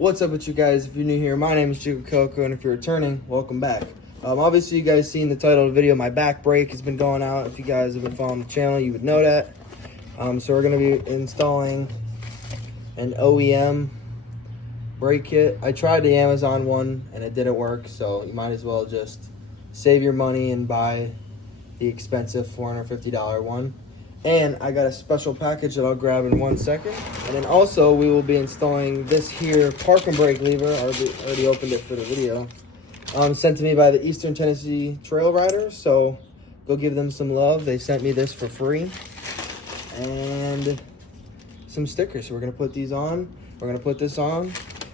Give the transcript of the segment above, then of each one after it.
What's up with you guys? If you're new here, my name is Jugo Coco, and if you're returning, welcome back. Obviously, you guys seen the title of the video. My back brake has been going out. If you guys have been following the channel, you would know that. So we're going to be installing an OEM brake kit. I tried the Amazon one, and it didn't work, so you might as well just save your money and buy the expensive $450 one. And I got a special package that I'll grab in 1 second. And then also we will be installing this here parking brake lever. I already opened it for the video. Sent to me by the Eastern Tennessee Trail Riders. So go give them some love. They sent me this for free. And some stickers. So we're gonna put these on. We're gonna put this on.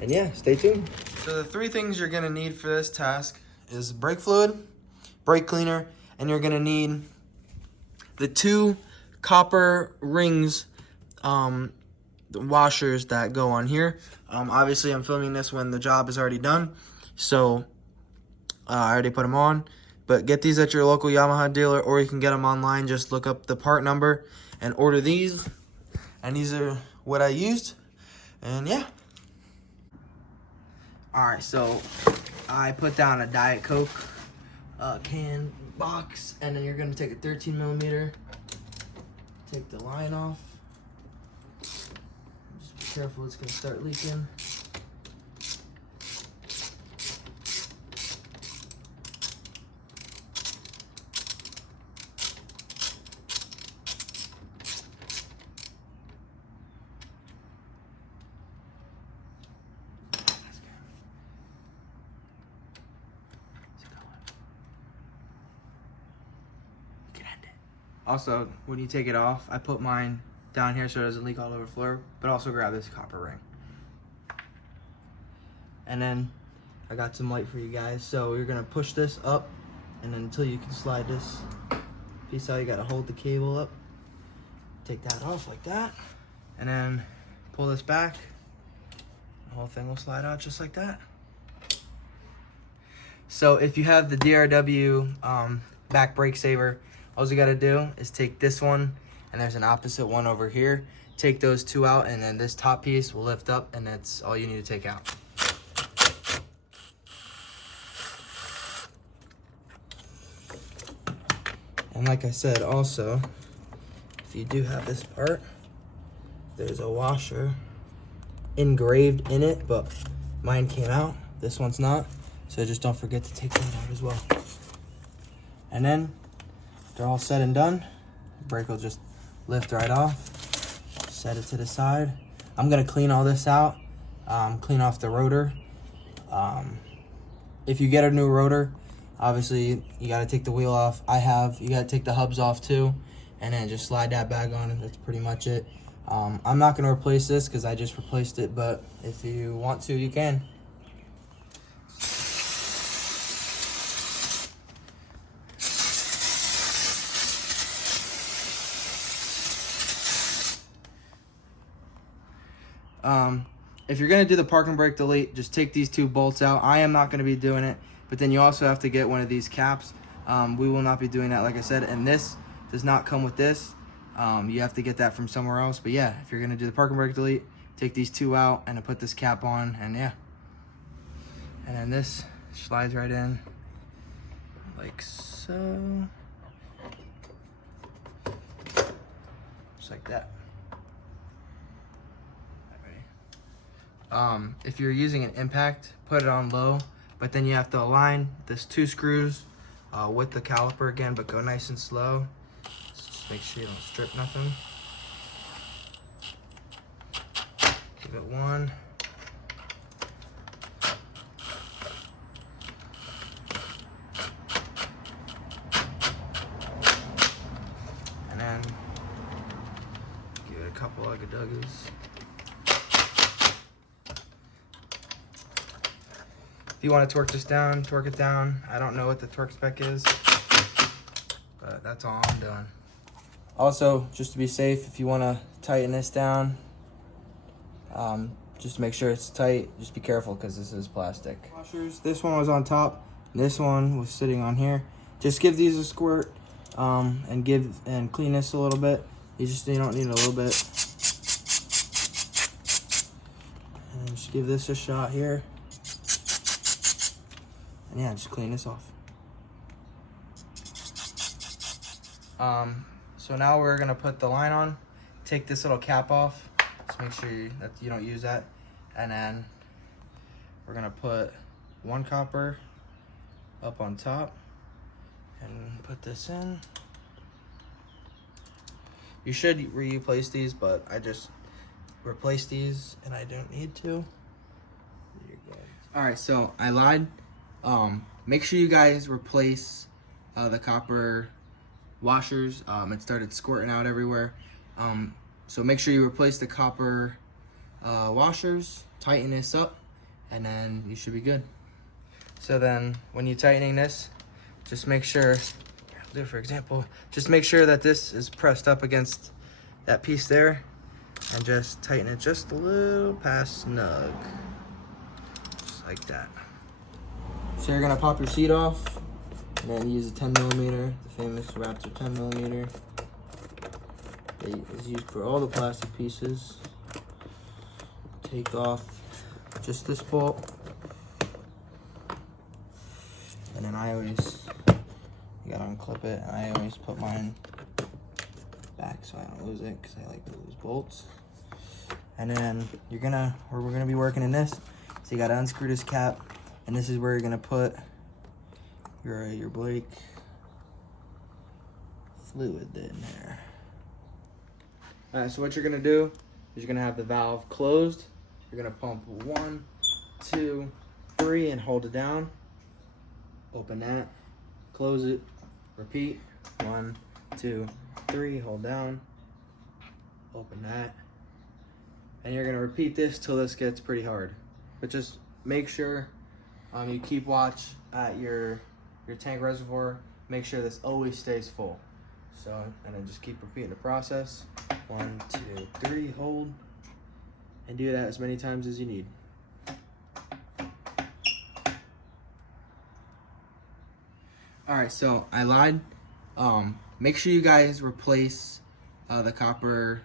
And yeah, stay tuned. So the three things you're gonna need for this task is brake fluid, brake cleaner, and you're gonna need the two copper rings, the washers that go on here. Obviously I'm filming this when the job is already done, so I already put them on. But get these at your local Yamaha dealer, or you can get them online. Just look up the part number and order these. And these are what I used. And yeah. Alright, so I put down a Diet Coke can box, and then you're gonna take a 13mm. Take the line off. Just be careful, it's gonna start leaking. Also, when you take it off, I put mine down here so it doesn't leak all over the floor, but also grab this copper ring. And then I got some light for you guys. So you're gonna push this up, and then until you can slide this piece out, you gotta hold the cable up. Take that off like that, and then pull this back. The whole thing will slide out just like that. So if you have the DRW back brake saver, all you gotta do is take this one, and there's an opposite one over here. Take those two out, and then this top piece will lift up, and that's all you need to take out. And like I said, also, if you do have this part, there's a washer engraved in it, but mine came out. This one's not, so just don't forget to take that out as well. And then they're all said and done. The brake will just lift right off. Set it to the side. I'm gonna clean all this out. Clean off the rotor. If you get a new rotor, obviously you gotta take the wheel off. You gotta take the hubs off too, and then just slide that bag on, and that's pretty much it. I'm not gonna replace this because I just replaced it, but if you want to, you can. If you're going to do the parking brake delete, just take these two bolts out. I am not going to be doing it, but then you also have to get one of these caps. We will not be doing that, like I said, and this does not come with this. You have to get that from somewhere else. But yeah, if you're going to do the parking brake delete, take these two out and put this cap on, and yeah. And then this slides right in like so. Just like that. If you're using an impact, put it on low, but then you have to align this two screws with the caliper again, but go nice and slow. Just make sure you don't strip nothing. Give it one. And then give it a couple ugga-duggas. If you want to torque this down, torque it down. I don't know what the torque spec is, but that's all I'm doing. Also, just to be safe, if you want to tighten this down, just make sure it's tight. Just be careful because this is plastic. Washers, this one was on top, and this one was sitting on here. Just give these a squirt and clean this a little bit. You don't need a little bit. And Just give this a shot here. And yeah, just clean this off. So now we're gonna put the line on. Take this little cap off. Just make sure that you don't use that. And then we're gonna put one copper up on top and put this in. You should replace these, but I just replaced these and I don't need to. There you go. All right, so I lied. Make sure you guys replace the copper washers. It started squirting out everywhere. So make sure you replace the copper washers, tighten this up, and then you should be good. So then when you're tightening this, just make sure, I'll do it for example, just make sure that this is pressed up against that piece there, and just tighten it just a little past snug, just like that. So you're gonna pop your seat off, and then use a 10mm, the famous Raptor 10mm. It is used for all the plastic pieces. Take off just this bolt, and then I always, you gotta unclip it, and I always put mine back so I don't lose it, because I like to lose bolts. And then we're gonna be working in this, so you gotta unscrew this cap, and this is where you're gonna put your brake fluid in there. All right, so what you're gonna do is you're gonna have the valve closed. You're gonna pump 1, 2, 3 and hold it down. Open that, close it, repeat. 1, 2, 3, hold down, open that. And you're gonna repeat this till this gets pretty hard. But just make sure you keep watch at your tank reservoir. Make sure this always stays full. So, and then just keep repeating the process. 1, 2, 3, hold. And do that as many times as you need. All right, so I lied. Make sure you guys replace the copper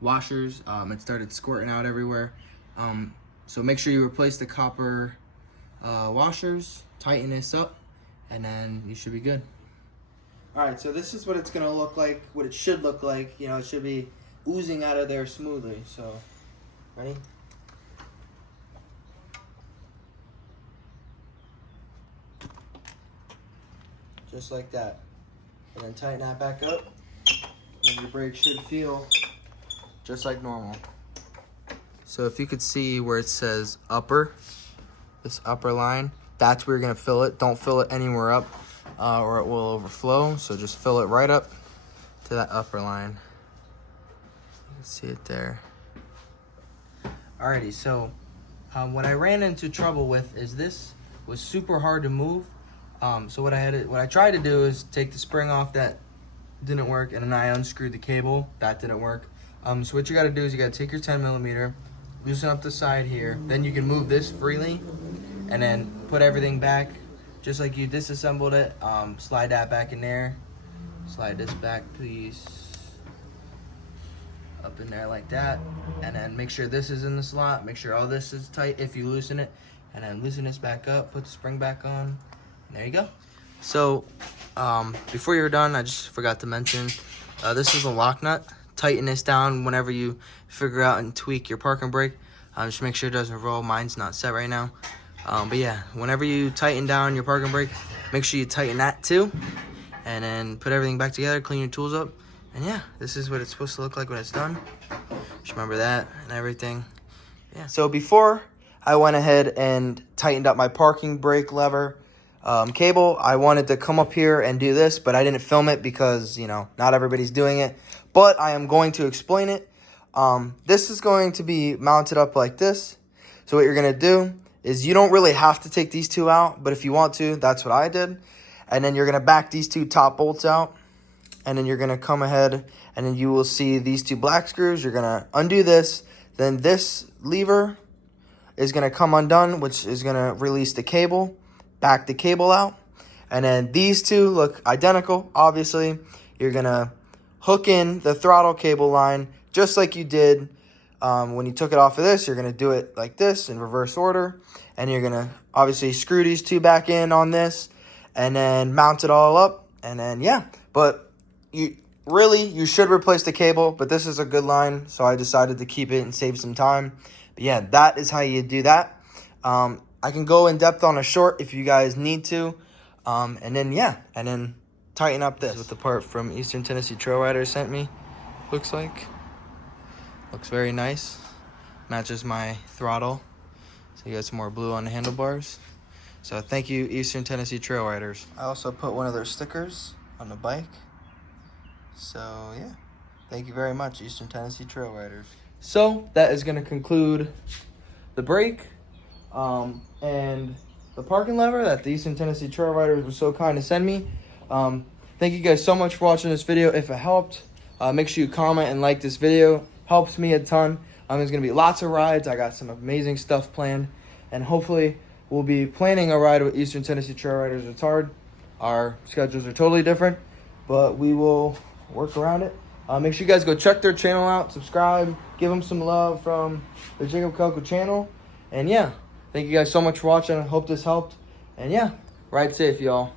washers. It started squirting out everywhere. So make sure you replace the copper washers, tighten this up, and then you should be good. All right, so this is what it's gonna look like, what it should look like. You know, it should be oozing out of there smoothly. So, ready? Just like that. And then tighten that back up, and your brake should feel just like normal. So if you could see where it says upper, this upper line, that's where you're gonna fill it. Don't fill it anywhere up or it will overflow. So just fill it right up to that upper line. You can see it there. Alrighty, so what I ran into trouble with is this was super hard to move. So what I tried to do is take the spring off, that didn't work, and then I unscrewed the cable, that didn't work. So what you gotta do is you gotta take your 10mm, loosen up the side here, then you can move this freely, and then put everything back, just like you disassembled it. Slide that back in there, slide this back piece up in there like that, and then make sure this is in the slot, make sure all this is tight if you loosen it, and then loosen this back up, put the spring back on, and there you go. So before you're done, I just forgot to mention, this is a lock nut. Tighten this down whenever you figure out and tweak your parking brake. Just make sure it doesn't roll. Mine's not set right now. But yeah, whenever you tighten down your parking brake, make sure you tighten that too. And then put everything back together, clean your tools up. And yeah, this is what it's supposed to look like when it's done. Just remember that and everything. Yeah. So before I went ahead and tightened up my parking brake lever cable, I wanted to come up here and do this, but I didn't film it because, you know, not everybody's doing it. But I am going to explain it. This is going to be mounted up like this. So what you're going to do is you don't really have to take these two out, but if you want to, that's what I did. And then you're going to back these two top bolts out. And then you're going to come ahead and then you will see these two black screws. You're going to undo this. Then this lever is going to come undone, which is going to release the cable, back the cable out. And then these two look identical. Obviously, you're going to hook in the throttle cable line just like you did when you took it off of this, you're going to do it like this in reverse order. And you're going to obviously screw these two back in on this and then mount it all up. And then, yeah. But you should replace the cable. But this is a good line, so I decided to keep it and save some time. But yeah, that is how you do that. I can go in depth on a short if you guys need to. And then tighten up this with the part from Eastern Tennessee Trail Riders sent me. Looks very nice. Matches my throttle. So you got some more blue on the handlebars. So thank you, Eastern Tennessee Trail Riders. I also put one of their stickers on the bike. So yeah, thank you very much, Eastern Tennessee Trail Riders. So that is going to conclude the brake and the parking lever that the Eastern Tennessee Trail Riders were so kind to send me. Thank you guys so much for watching this video. If it helped, make sure you comment and like this video. Helps me a ton. There's going to be lots of rides. I got some amazing stuff planned. And hopefully we'll be planning a ride with Eastern Tennessee Trail Riders. It's hard. Our schedules are totally different, but we will work around it. Make sure you guys go check their channel out. Subscribe. Give them some love from the Jacob Coco channel. And yeah, thank you guys so much for watching. I hope this helped. And yeah, ride safe, y'all.